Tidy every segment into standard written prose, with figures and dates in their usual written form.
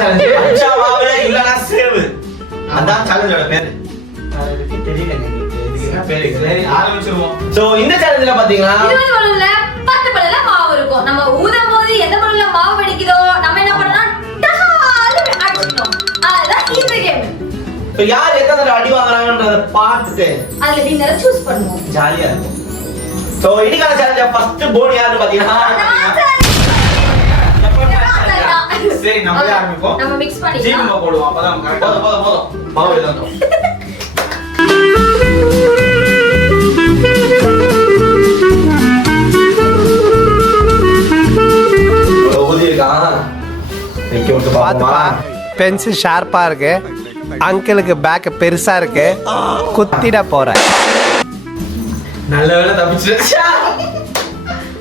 Challenge அச்சா மாவே இல்லனா சேவு அதான் சேலஞ்சோட பேரு தெரியல என்ன பேரு சரி ஆரம்பிச்சிருவோம் சோ இந்த சேலஞ்சில பாத்தீங்கன்னா 20 பலூன்ல 10 பலூன்ல மாவு இருக்கும் நம்ம ஊதும்போது எந்த பலூன்ல மாவு வெடிக்குதோ நம்ம என்ன பண்ணலாம் டகால்னு அடிச்சிட்டோம் அதான் இந்த கேம் சோ யார் எத்தனை அடி வாங்குறாங்கன்றத பார்த்துட்டு அதுல வின்னரை சூஸ் பண்ணுவோம் ஜாலியா இருக்கும் சோ இன்னைக்கான சேலஞ்ச் ஃபர்ஸ்ட் போன் யாருன்னு பாத்தீங்கன்னா சரி நம்ம ஆரம்பிப்போம் நம்ம mix பண்ணிக்கலாம் ஜீவமா போடுவோம் அப்பதான் கரெக்ட்டா போதும் மாவு எடுத்துறோம் பென்சில் ஷார்ப்பா இருக்கு அங்கிளுக்கு பேக் பெருசா இருக்கு குத்திட போறேன் நல்ல வேளை தப்பிச்சிருச்சு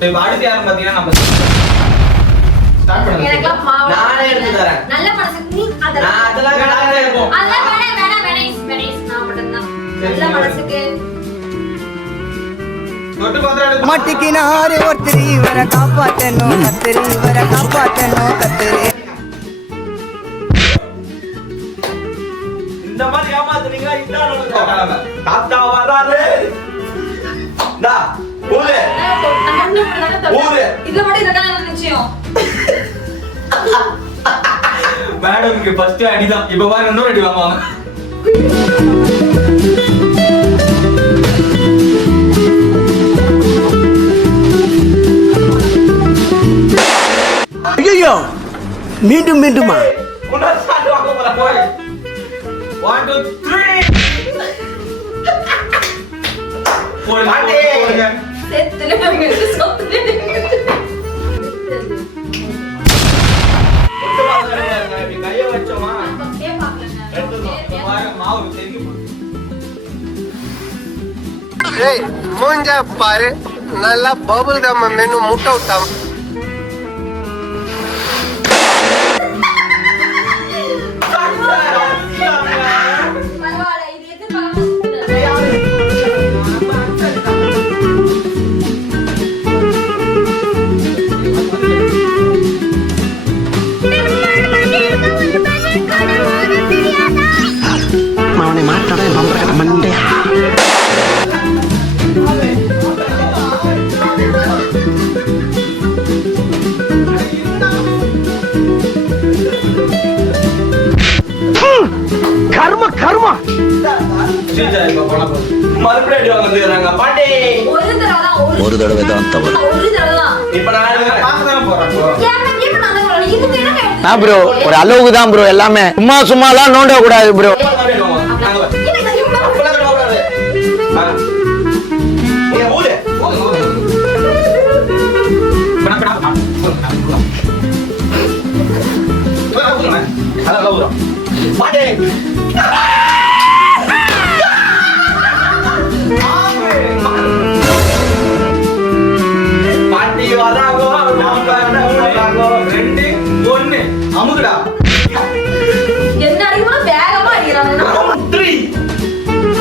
இப்ப அடுத்து யாரும் பாத்தீங்கன்னா நம்ம ஸ்டார்ட் பண்ணுங்க எனக்குலாம் மாவு நானே எடுத்து தரேன் நல்ல மனசு நீ நான் அதெல்லாம் வேணாம் இருக்கும் அதெல்லாம் வேணாம் நான் மட்டும் தான் நல்ல மனசுக்கு தொட்டு பாத்திரம் மட்டிக்கினாரு ஒருத்தரி இவரை காப்பாத்தணும் கத்திரி இவரை காப்பாத்தணும் கத்திரி இந்த மாதிரி ஏமாத்துறீங்க இதான் தாத்தா வராரு டா ஊரு ஊரு இதுல மட்டும் இருக்கா நிச்சயம் மேடம்க்கு ஃபர்ஸ்ட் அடிதான் இப்ப பாருங்க இன்னொரு அடி வாங்குவாங்க ஐயோ மீண்டும் மீண்டுமா இன்னொரு ஷாட் வாங்க போற போய் 1 2 3 போய் மாட்டே செத்துல நம்ம சொத்துல கைய வச்சோமா பக்கே பார்க்கலங்க மாவு தெரிஞ்சு போச்சு ஏய் மூஞ்ச பாரு நல்லா பபுள் கம் மெனு முட்டை விட்டான் பரவாயில்லை இது எதிர்பார்க்காம அவனை மாட்டாடா பம்பர மண்டே கர்ம கர்ம மறுபடியும் அடி வாங்குறாங்க பாட்டி ஒரு தடவை தான் தவறு இப்ப நான் பாக்கதான போறேன் ப்ரோ ஒரு அளவுக்கு தான் ப்ரோ எல்லாமே சும்மாலாம் நோண்ட கூடாது ப்ரோ பாட்டி வராங்கோ ரெண்டு ஒண்ணு அமுகுடா என்ன அடிக்குமா வேகமா அடிக்கிறாங்க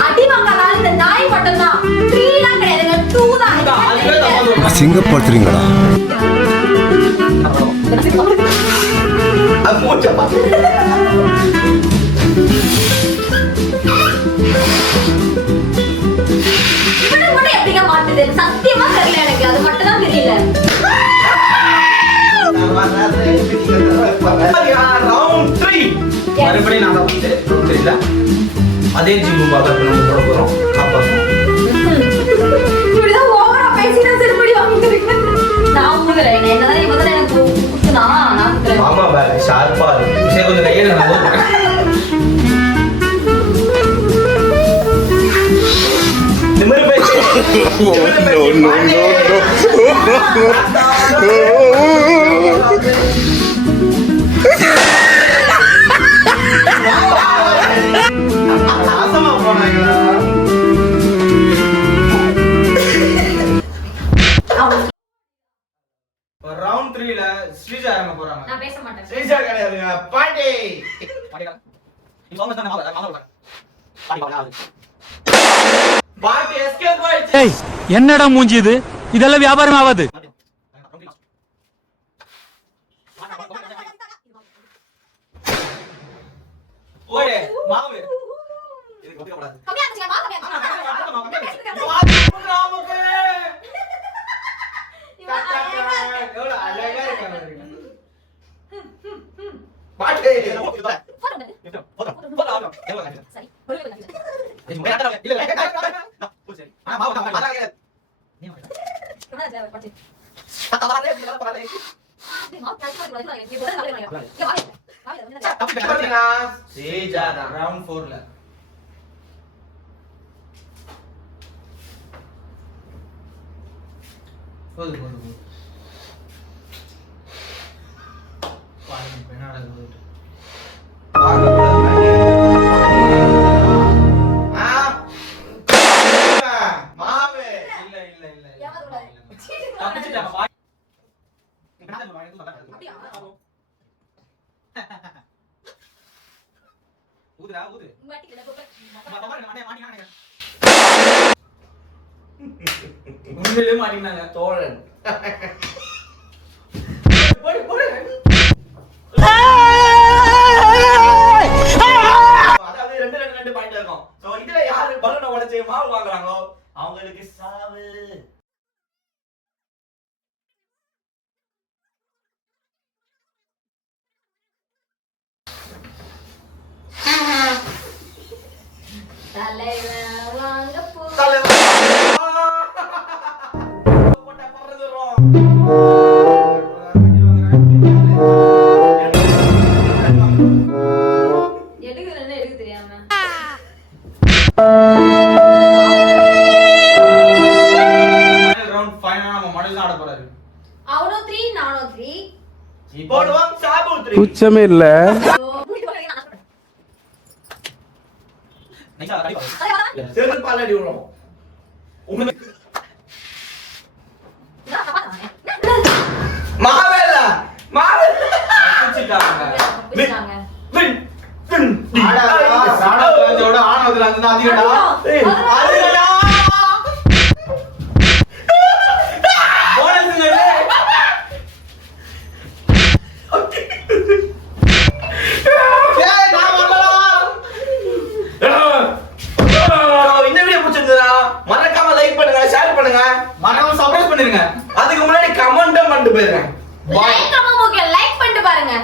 அடி வாங்கலாம் இந்த நாய் மட்டும் தான் 3 லாம் கிடையாதுங்க 2 தான் அசிங்கப்படுத்துறீங்களா அது மூச்ச பாத்து இவனுக்கு மட்டும் எப்படிங்க மாட்டுது சத்தியமா தெரியல எனக்கு அது மட்டும் தான் தெரியல ரவுண்ட் 3 மறுபடியும் நான் வந்து தெரியல அதே ஜிம்மு பாக்க நம்ம போட போறோம் அப்பா இப்படிதான் ஓவரா பேசினா திருப்பி வாங்கிட்டு நான் முதுறேன் என்னதான் நீ முதல்ல எனக்கு குத்துனா நான் குத்துறேன் ஆமா பாரு ஷார்ப்பா இருக்கு விஷயம் கொஞ்சம் கையில நான் ஓடுறேன் நிமிரு பேசி ஆசமா போனாங்களா ரவுண்ட் 3 ல ஸ்ரீஜா இறங்க போறாங்க நான் பேச மாட்டேன் ஸ்ரீஜா கிடையாதுங்க பாண்டி பாண்டி எஸ்கேப் ஆயிடுச்சு ஏய் என்னடா மூஞ்சி இது இதெல்லாம் வியாபாரம் ஆகாது ஓடு மாவு இதுக்கு ஒத்துக்க கூடாது கம்மியா இருந்துச்சுங்க, மா கம்மியா இருந்துச்சு. இவன் அழகா இருக்கு. எவ்வளவு அழகா இருக்காங்க பாட்டு போடு ஒண்ணு. சரி, ஒரு வேளை நன்றி. கம்மியா இருந்துச்சு, பச்சை. டேய், மா கரெக்டா இருக்கு, நீ போட காலையில இங்க வா. இங்க வா, முன்னாடி. ரவுண்ட் 4ல போதும் போதும் போதும் பாருங்க என்ன நடக்குது மாவு இல்ல இல்ல இல்ல ஏமாத்த கூடாது. தப்பிச்சிட்டாங்க பாய் அப்படியா? ஊதுடா ஊது மட்டி இல்ல, போடு. உண்மையிலே மாட்டினாங்க தோழன் போடு போடு அதாவது 2 பாயிண்ட் இருக்கும் சோ இதுல யாரு பலூனை உடைச்சு மாவு வாங்குறாங்களோ அவங்களுக்கு சாவு தலைவன் வாங்க போ. எடுக்குறேன்னு எடுக்க தெரியாம. அவனும் 3, நானும் 3. துச்சமே இல்ல ஐயோ, புடி போடுறீங்க, நான் சொல்றேன். செருப்பாலடி விழும் இதான் தப்பா தானே? மாவேல மாவேல பிடிச்சாங்க. இந்த வீடியோ பிடிச்சிருந்தா மறக்காம லைக் பண்ணுங்க ஷேர் பண்ணுங்க மறக்காம சப்ஸ்கிரைப் பண்ணிருங்க அதுக்கு முன்னாடி கமெண்ட்டும் பண்ணிட்டு போயிருங்க லைக் ரொம்ப முக்கியம். லைக் பண்ணிட்டு பாருங்க.